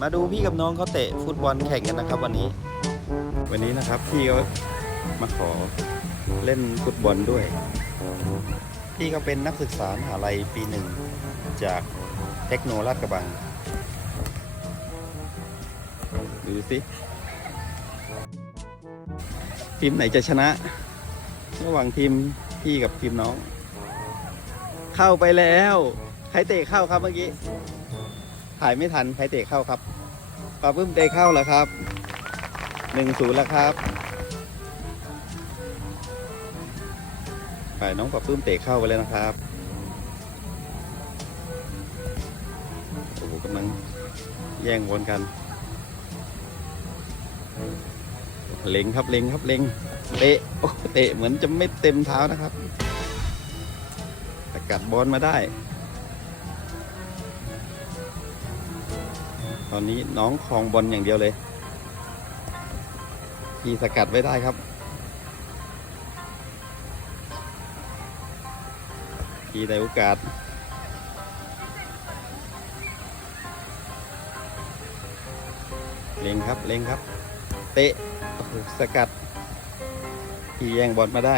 มาดูพี่กับน้องเขาเตะฟุตบอลแข่งกันนะครับ วันนี้ วันนี้นะครับพี่เขามาขอเล่นฟุตบอลด้วย พี่เขาเป็นนักศึกษามหาลัยปีหนึ่งจากเทคโนลาดกระบังดูสิทีมไหนจะชนะ ระหว่างทีมพี่กับทีมน้อง เข้าไปแล้ว ใครเตะเข้าครับเมื่อกี้ ถ่ายไม่ทันใครเตะเข้าครับปลาปื้มเตะเข้าแล้วครับหนึ่งศูนย์แล้วครับฝ่ายน้องปลาปื้มเตะเข้าไปเลยนะครับโอ้โหกำลังแย่งบอลกัน เล็งครับเล็งครับเล็งเตะโอ้เตะเหมือนจะไม่เต็มเท้านะครับแต่กัดบอลมาได้ อนนี้น้องคลองบอลอย่างเดียวเลยพี่สกัดไว้ได้ครับพี่ได้โอกาสเล็งครับเล็งครับ เตะสกัดพี่แย่งบอลมาได้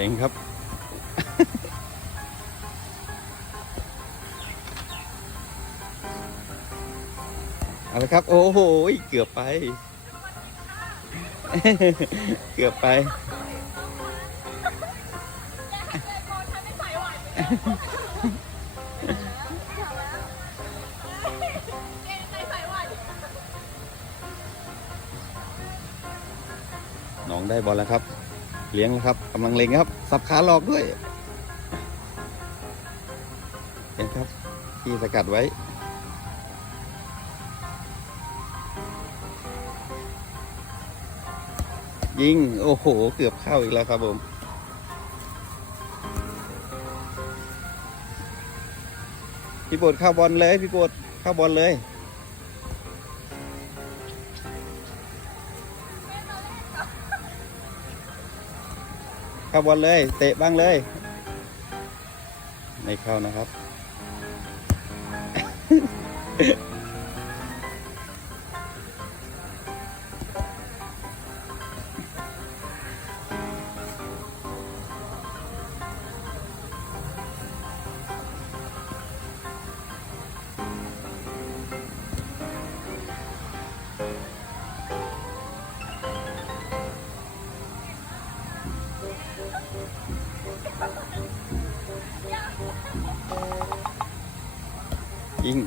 เล็งครับ เอาละครับ โอ้โห เกือบไป เกือบไป น้องได้บอลแล้วครับ เลี้ยงครับกำลังเล็งครับ สับขาหลอกด้วย เห็นครับ ที่สกัดไว้ยิง โอ้โห เกือบเข้าอีกแล้วครับผม พี่โบดเข้าบอลเลย พี่โบดเข้าบอลเลย เข้าบอลเลย เตะบ้างเลย ไม่เข้านะครับ ยิง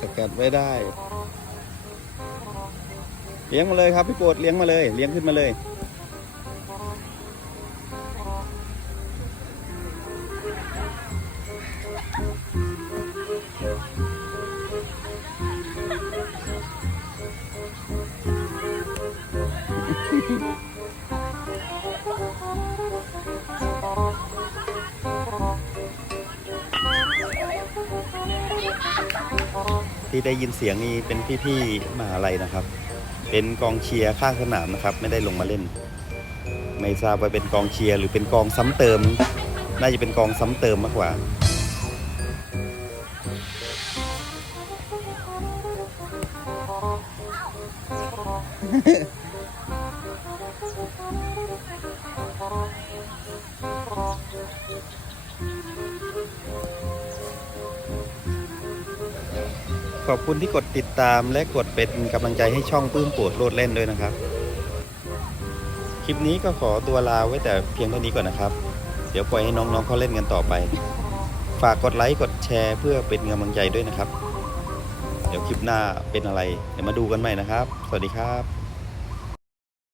สกัดไว้ได้เลี้ยงมาเลยครับพี่โปรดเลี้ยงมาเลยเลี้ยงขึ้นมาเลย ที่ได้ยินเสียงนี้เป็นพี่ๆมหาลัยนะครับ เป็นกองเชียร์ข้างสนามนะครับ ไม่ได้ลงมาเล่น ไม่ทราบว่าเป็นกองเชียร์หรือเป็นกองซ้ำเติม น่าจะเป็นกองซ้ำเติมมากกว่า ขอบคุณที่กดติดตามและกดเป็นกำลังใจให้ช่องปื้มปวดโลดเล่นด้วยนะครับ คลิปนี้ก็ขอตัวลาไว้แต่เพียงเท่านี้ก่อนนะครับ เดี๋ยวปล่อยให้น้องๆเขาเล่นกันต่อไป ฝากกดไลค์กดแชร์เพื่อเป็นกำลังใจด้วยนะครับ เดี๋ยวคลิปหน้าเป็นอะไร เดี๋ยวมาดูกันใหม่นะครับ สวัสดีครับ